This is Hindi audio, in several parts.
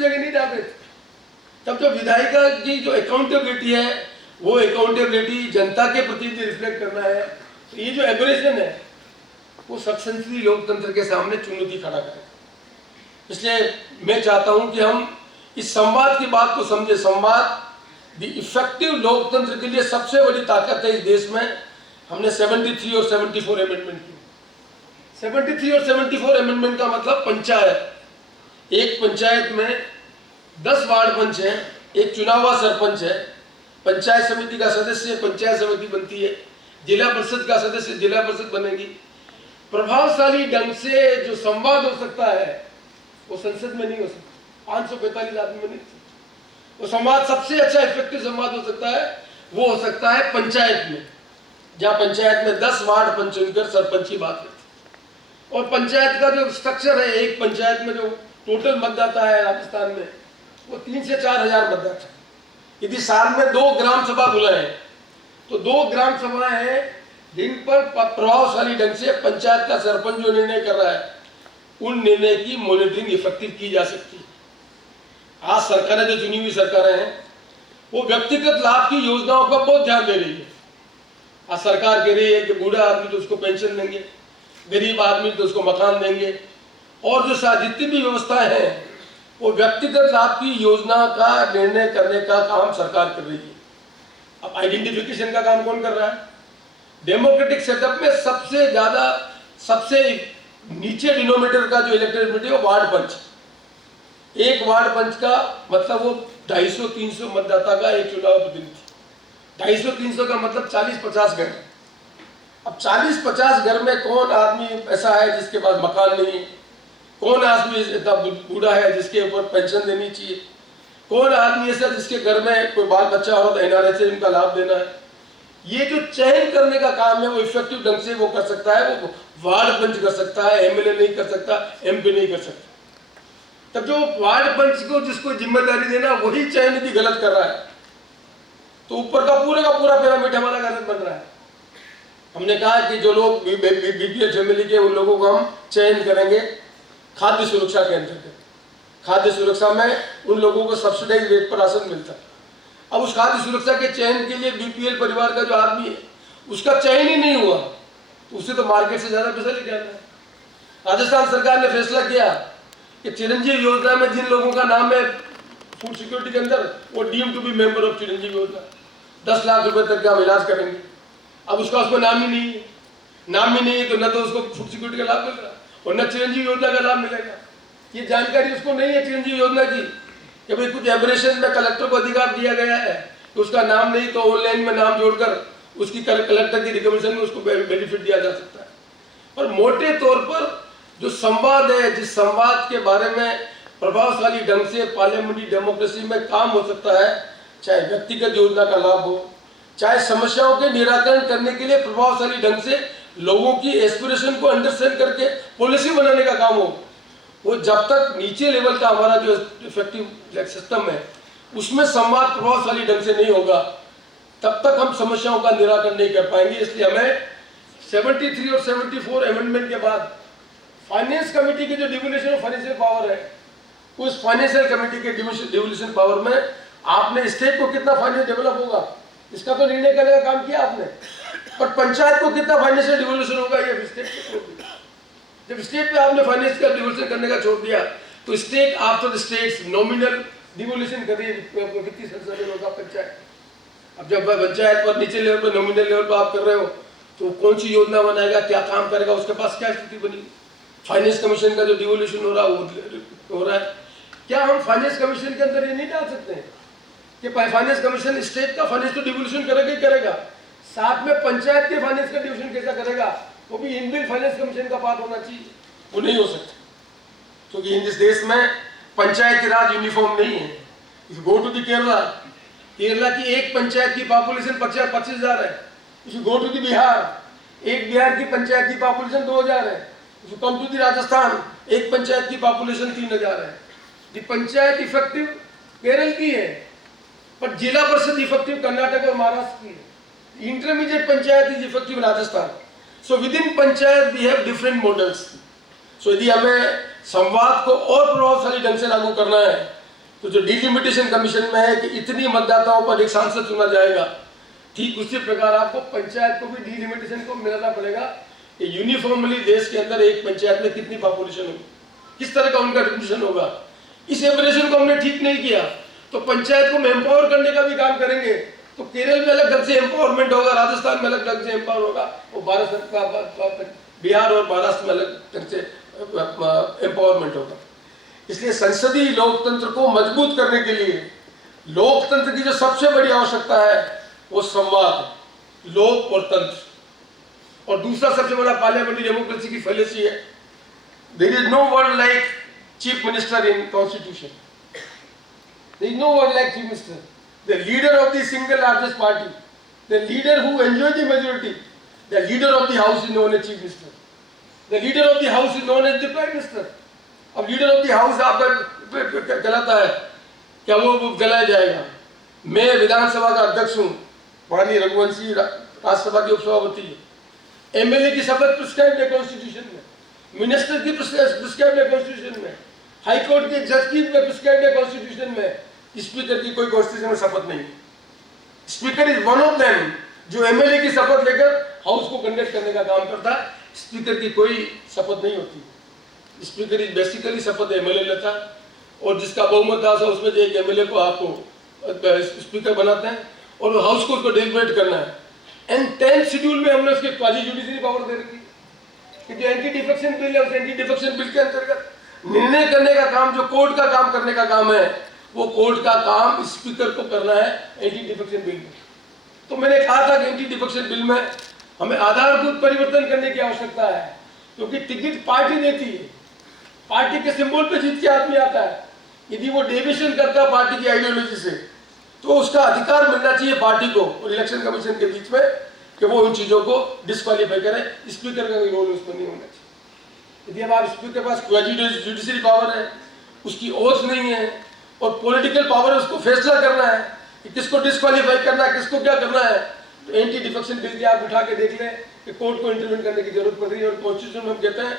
जगह नहीं जाते। तब जो विधायिका की जो अकाउंटेबिलिटी है वो अकाउंटेबिलिटी जनता के प्रति भी रिफ्लेक्ट करना है। तो ये जो एबरेशन है वो सत्संसदीय लोकतंत्र के सामने चुनौती खड़ा करे। इसलिए मैं चाहता हूं कि हम इस संवाद की बात को समझे। संवाद द इफेक्टिव लोकतंत्र के लिए सबसे बड़ी ताकत है इस देश में। हमने 73 और 74 अमेंडमेंट की। 73 और 74 अमेंडमेंट का मतलब पंचायत, एक पंचायत में 10 वार्ड पंच हैं, एक चुना हुआ सरपंच है, पंचायत समिति का सदस्य पंचायत समिति बनती है, जिला परिषद का सदस्य जिला परिषद बनेगी। प्रभावशाली ढंग से जो संवाद हो सकता है वो संसद में नहीं हो सकता, 545 आदमी में नहीं। वो संवाद सबसे अच्छा इफेक्टिव संवाद हो सकता है, वो हो सकता है पंचायत में, जहां पंचायत में 10 वार्ड पंच चुनकर सरपंच की बात करते हैं। और पंचायत का जो स्ट्रक्चर है, एक पंचायत में जो टोटल मतदाता है राजस्थान में वो 3 से 4 हजार मतदाता है। यदि साल में 2 ग्राम सभा बुलाए तो 2 ग्राम सभाएं हैं जिन पर प्रभावशाली ढंग से पंचायत का सरपंच जो निर्णय कर रहा है उन निर्णय की मॉनिटरिंग इफेक्टिव की जा सकती है। आज सरकारें जो चुनी हुई सरकारें हैं वो व्यक्तिगत लाभ की योजनाओं पर बहुत ध्यान दे रही है। आज सरकार कह रही है कि बूढ़ा आदमी तो उसको पेंशन देंगे, गरीब आदमी तो उसको मकान देंगे, और जो जितनी भी व्यवस्थाएं हैं वो व्यक्तिगत लाभ की योजना का निर्णय करने का काम सरकार कर रही है। अब आइडेंटिफिकेशन का काम कौन कर रहा है? डेमोक्रेटिक सेटअप में सबसे ज्यादा, सबसे नीचे डिनोमिनेटर का जो इलेक्टेड है वो वार्ड पंच। एक वार्ड पंच का मतलब वो 250-300 मतदाता का एक चुनाव प्रतिनिधि। 250-300 का मतलब 40-50 घर। अब 40-50 घर में कौन आदमी ऐसा है जिसके पास मकान नहीं है, कौन आदमी इतना बूढ़ा है जिसके ऊपर पेंशन देनी चाहिए, कौन आदमी ऐसा जिसके घर में कोई बाल बच्चा हो तो एनआरएच से उनका लाभ देना है। ये जो चयन करने का काम है वो इफेक्टिव ढंग से वो कर सकता है, वो वार्ड पंच कर सकता है, एमएलए नहीं कर सकता, एमपी नहीं कर सकता। तब जो वार्ड पंच को जिसको जिम्मेदारी देना वही चयन यदि गलत कर रहा है तो ऊपर का पूरा पिरामिड हमारा गलत बन रहा है। हमने कहा कि जो लोग बीपीएल फैमिली के उन लोगों को हम चयन करेंगे खाद्य सुरक्षा के अंतर्गत। खाद्य सुरक्षा में उन लोगों को सब्सिडाइज रेट पर राशन मिलता है। अब उस खाद्य सुरक्षा के चयन के लिए बीपीएल परिवार का जो आदमी है उसका चयन ही नहीं हुआ तो उसे तो मार्केट से ज्यादा पैसा लेके आना है। राजस्थान सरकार ने फैसला किया कि चिरंजीवी योजना में जिन लोगों का नाम है फूड सिक्योरिटी के अंदर वो deem to be member of Chiranjeevi योजना, 10 लाख रुपए तक का हम इलाज करेंगे। अब उसका नाम ही नहीं है, नाम ही नहीं है तो न तो उसको फूड सिक्योरिटी का लाभ मिल रहा और न चिरंजीवी योजना का लाभ मिलेगा। ये जानकारी उसको नहीं है चिरंजीवी योजना की कि भाई कुछ एब्रेशन में कलेक्टर को अधिकार दिया गया है तो उसका नाम नहीं तो ऑनलाइन में नाम जोड़कर उसकी कलेक्टर की रिकमेंडेशन में उसको बेनिफिट दिया जा सकता है। पर मोटे तौर पर जो संवाद है, जिस संवाद के बारे में प्रभावशाली ढंग से पार्लियामेंट्री डेमोक्रेसी में काम हो सकता है, चाहे व्यक्तिगत योजना का लाभ हो, चाहे समस्याओं के निराकरण करने के लिए प्रभावशाली ढंग से लोगों की एस्पिरेशन को अंडरस्टैंड करके पॉलिसी बनाने का काम हो, वो जब तक नीचे लेवल का हमारा जो इफेक्टिव सिस्टम है उसमें संवाद प्रभावशाली ढंग से नहीं होगा तब तक हम समस्याओं का निराकरण नहीं कर पाएंगे। इसलिए हमें 73 और 74 अमेंडमेंट के बाद फाइनेंस कमेटी के जो डिवोल्यूशन ऑफ फाइनेंशियल पावर है उस फाइनेंशियल कमेटी के डिवोल्यूशन पावर में आपने स्टेट को कितना फाइनेंस डेवलप होगा इसका तो निर्णय करने का काम किया आपने, पर पंचायत को कितना फाइनेंशियल डिवोल्यूशन होगा ये स्टेट को छोड़ दिया। जब स्टेट पे आपने फाइनेंस का डिवोल्यूशन करने का छोड़ दिया तो state after states nominal devolution कर रही है वित्तीय संसाधनों का पंचायत। अब जब पंचायत पर नीचे लेवल पर नॉमिनल लेवल पर आप कर रहे हो तो कौन सी योजना बनाएगा, क्या काम करेगा, उसके पास क्या स्थिति बनी। फाइनेंस कमीशन का जो डिवोल्यूशन हो रहा है क्या हम फाइनेंस कमीशन के अंदर ये नहीं डाल सकते हैं कि फाइनेंस कमीशन स्टेट का फाइनेंस तो डिवोल्यूशन करेगा ही करेगा, साथ में पंचायत के फाइनेंस का डिवोल्यूशन कैसा करेगा वो भी इनबिल्ट फाइनेंस कमीशन का पार्ट होना चाहिए। वो नहीं हो सकता क्योंकि इस देश में पंचायती राज यूनिफॉर्म नहीं है। गो टू दी केरला की एक पंचायत की पॉपुलेशन 25,000 है। गो टू दी बिहार, एक बिहार की पंचायत की पॉपुलेशन 2,000 है। कम टू दी राजस्थान, एक पंचायत की पॉपुलेशन 3,000 है। ये पंचायत इफेक्टिव केरल की है पर जिला परिषद इफेक्टिव कर्नाटक और महाराष्ट्र की है। Intermediate panchayat is effective Rajasthan. So with in panchayat we have different models. So यदि हमें संवाद को और प्रभावशाली ढंग से लागू करना है तो जो डिलिमिटेशन कमीशन में है कि इतनी मतदाताओं पर एक सांसद चुना जाएगा, ठीक उसी प्रकार आपको पंचायत को भी डिलिमिटेशन को मिलाना पड़ेगा कि यूनिफॉर्मली देश के अंदर एक पंचायत में कितनी पॉपुलेशन होगी, किस तरह का उनका डिस्ट्रीब्यूशन होगा। इस एवरेशन को हमने ठीक नहीं किया तो पंचायत को हम एम्पावर करने का भी काम करेंगे तो केरल में अलग ढंग से एम्पावरमेंट होगा, राजस्थान में अलग ढंग से एम्पावर होगा, और बिहार और महाराष्ट्र में अलग ढंग से एम्पावरमेंट होगा। इसलिए संसदीय लोकतंत्र को मजबूत करने के लिए लोकतंत्र की जो सबसे बड़ी आवश्यकता है वो संवाद, लोक और तंत्र। और दूसरा सबसे बड़ा पार्लियामेंट्री डेमोक्रेसी की फैलेसी है, there is no word like chief minister in constitution, there is no word like chief minister, the leader of the single largest party, the leader who enjoys the majority, the leader of the house is known as chief minister, the leader of the house is known as the prime minister। अब लीडर ऑफ द हाउस आपका गलाता है, क्या वो गलाया जाएगा? मैं विधानसभा का अध्यक्ष हूँ, माननीय रघुवंशी राज्यसभा के उपसभापति है, एमएलए की शपथ प्रिस्क्राइब्ड है कॉन्स्टिट्यूशन में, मिनिस्टर की प्रिस्क्राइब्ड है कॉन्स्टिट्यूशन में, हाईकोर्ट के जज की प्रिस्क्राइब्ड है कॉन्स्टिट्यूशन में, स्पीकर की कोई कॉन्स्टिट्यूशन में शपथ नहीं। Speaker is one of them जो एमएलए की शपथ लेकर हाउस को कंडक्ट करने का काम करता है, स्पीकर की कोई शपथ नहीं होती। स्पीकर इज बेसिकली शपथ एमएलए लेता है और जिसका बहुमत दास है उसमें जो एक एमएलए को आपको स्पीकर बनाते हैं और हाउस को उसको डिलिब्रेट करना है। एंड 10th शेड्यूल में हमने उसके क्वाजी जुडिशरी पावर दे रखी कि जो एंटी डिफेक्शन बिल है उस एंटी डिफेक्शन बिल के अंतर्गत निर्णय करने का काम, जो कोर्ट का काम करने का काम है, वो कोर्ट का काम स्पीकर को करना है एंटी डिफेक्शन बिल में। तो मैंने कहा था कि एंटी डिफेक्शन बिल में हमें आधारभूत परिवर्तन करने की आवश्यकता है, क्योंकि टिकट पार्टी देती है, पार्टी के सिंबल पे जीत के आदमी आता है। यदि वो डेविएशन करता है पार्टी की आइडियोलॉजी से तो उसका अधिकार मिलना चाहिए पार्टी को और इलेक्शन कमीशन के बीच में कि वो उन चीजों को डिस्क्वालीफाई करे। स्पीकर का कोई रोल उसमें नहीं होना चाहिए। यदि हमारे स्पीकर के पास क्वाजी जुडिशरी पावर है, उसकी ओथ नहीं है और पॉलिटिकल पावर है उसको फैसला करना है कि किसको डिस्क्वालीफाई करना है, किसको क्या करना है, तो एंटी डिफेक्शन बिल आप उठा के देख लें कि कोर्ट को इंटरवेंट करने की जरूरत पड़ रही है। और कॉन्स्टिट्यूशन में हम कहते हैं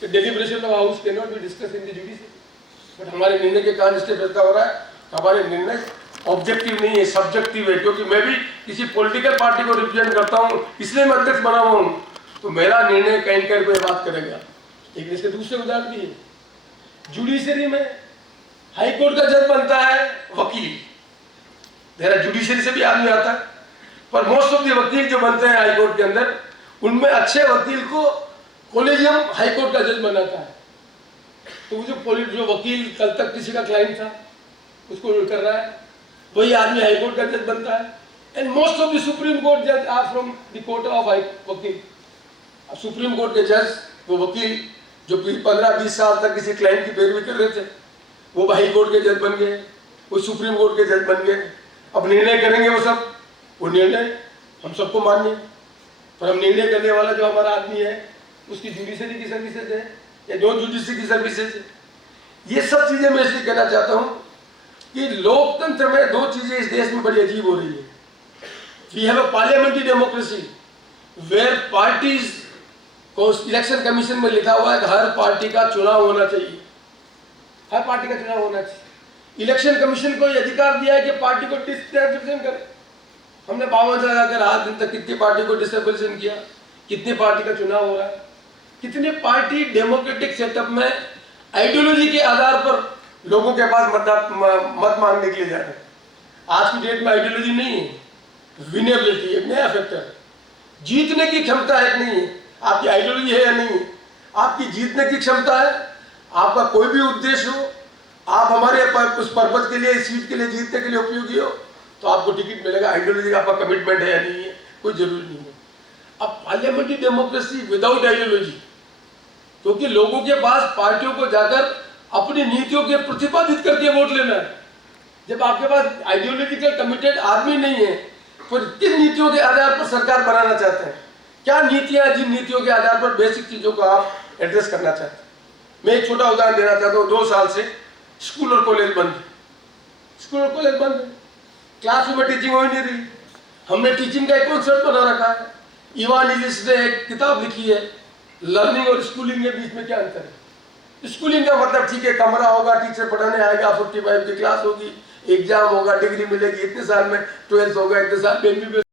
कि deliberation of house can not be discuss in the judiciary, but हमारे निर्णय के कारण इसलिए फैसला हो रहा है, हमारे निर्णय ऑब्जेक्टिव नहीं है, सब्जेक्टिव है। क्योंकि मैं भी किसी पॉलिटिकल पार्टी को रिप्रेजेंट करता हूँ, इसलिए मैं अध्यक्ष बना हुआ हूँ, तो मेरा निर्णय कहीं कहीं कोई बात करेगा। लेकिन इसके दूसरे उदाहरण भी है। जुडिशरी में हाईकोर्ट का जज बनता है वकील, देरा जुडिशरी से भी आदमी आता है, पर मोस्ट ऑफ द वकील जो बनते हैं हाईकोर्ट के अंदर, उनमें अच्छे वकील को कॉलेजियम हाईकोर्ट का जज बनाता है। तो जो वकील कल तक किसी का क्लाइंट था उसको कर रहा है, वही आदमी हाईकोर्ट का जज बनता है। And most of the supreme court जज are from the court of vakil. अब सुप्रीम कोर्ट के जज, वो वकील जो 15-20 साल तक किसी क्लाइंट की पैरवी कर रहे थे, वो हाई कोर्ट के जज बन गए, वो सुप्रीम कोर्ट के जज बन गए। अब निर्णय करेंगे वो निर्णय हम सबको मान्य, पर हम निर्णय करने वाला जो हमारा आदमी है उसकी जुडिशरी की सर्विसेज है या नॉन जुडिशरी की सर्विसेज है। ये सब चीजें मैं इसलिए कहना चाहता हूँ कि लोकतंत्र में दो चीजें इस देश में बड़ी अजीब हो रही है। We have a parliamentary democracy where parties को इलेक्शन कमीशन में लिखा हुआ है कि हर पार्टी का चुनाव होना चाहिए, हर पार्टी का चुनाव होना चाहिए। इलेक्शन कमीशन को यह अधिकार दिया है कि पार्टी को डिस्क्वालिफिकेशन करे। हमने 52 से लगाकर आज दिन तक कितनी पार्टी को डिस्क्वालिफिकेशन किया, कितनी पार्टी का चुनाव हो रहा है, कितने पार्टी डेमोक्रेटिक सेटअप में आइडियोलॉजी के आधार पर लोगों के पास मत मांगने के लिए जा रहे हैं। आज की डेट में आइडियोलॉजी नहीं है, विनेबिलिटी एक नया फैक्टर है। जीतने की क्षमता है नहीं है, आपकी आइडियोलॉजी है या नहीं है, आपकी जीतने की क्षमता है, आपका कोई भी उद्देश्य हो, आप हमारे उस पर्पज के लिए, इस सीट के लिए जीतने के लिए उपयोगी हो, तो आपको टिकट मिलेगा। आइडियोलॉजी का आपका कमिटमेंट है या नहीं है, कोई जरूरी नहीं है। अब पार्लियामेंट्री डेमोक्रेसी विदाउट आइडियोलॉजी, क्योंकि लोगों के पास पार्टियों को जाकर अपनी नीतियों के प्रतिपादित करके वोट लेना है। जब आपके पास आइडियोलॉजिकल कमिटेड आदमी नहीं है, फिर किन नीतियों के आधार पर सरकार बनाना चाहते हैं? क्या नीतियां, जिन नीतियों के आधार पर बेसिक चीजों को आप एड्रेस करना चाहते हैं? मैं एक छोटा उदाहरण देना चाहता हूँ। 2 साल से स्कूल और कॉलेज बंद है, स्कूल और कॉलेज बंद है, क्लासरूम में टीचिंग हो ही नहीं रही। हमने टीचिंग का एक कॉन्सेप्ट बना रखा है। इवान इलिस ने एक किताब लिखी है, लर्निंग और स्कूलिंग के बीच में क्या अंतर है। स्कूलिंग का मतलब ठीक है, कमरा होगा, टीचर पढ़ाने आएगा, 45 की क्लास होगी, एग्जाम होगा, डिग्री मिलेगी, इतने साल में 12th होगा, इतने साल में MBBS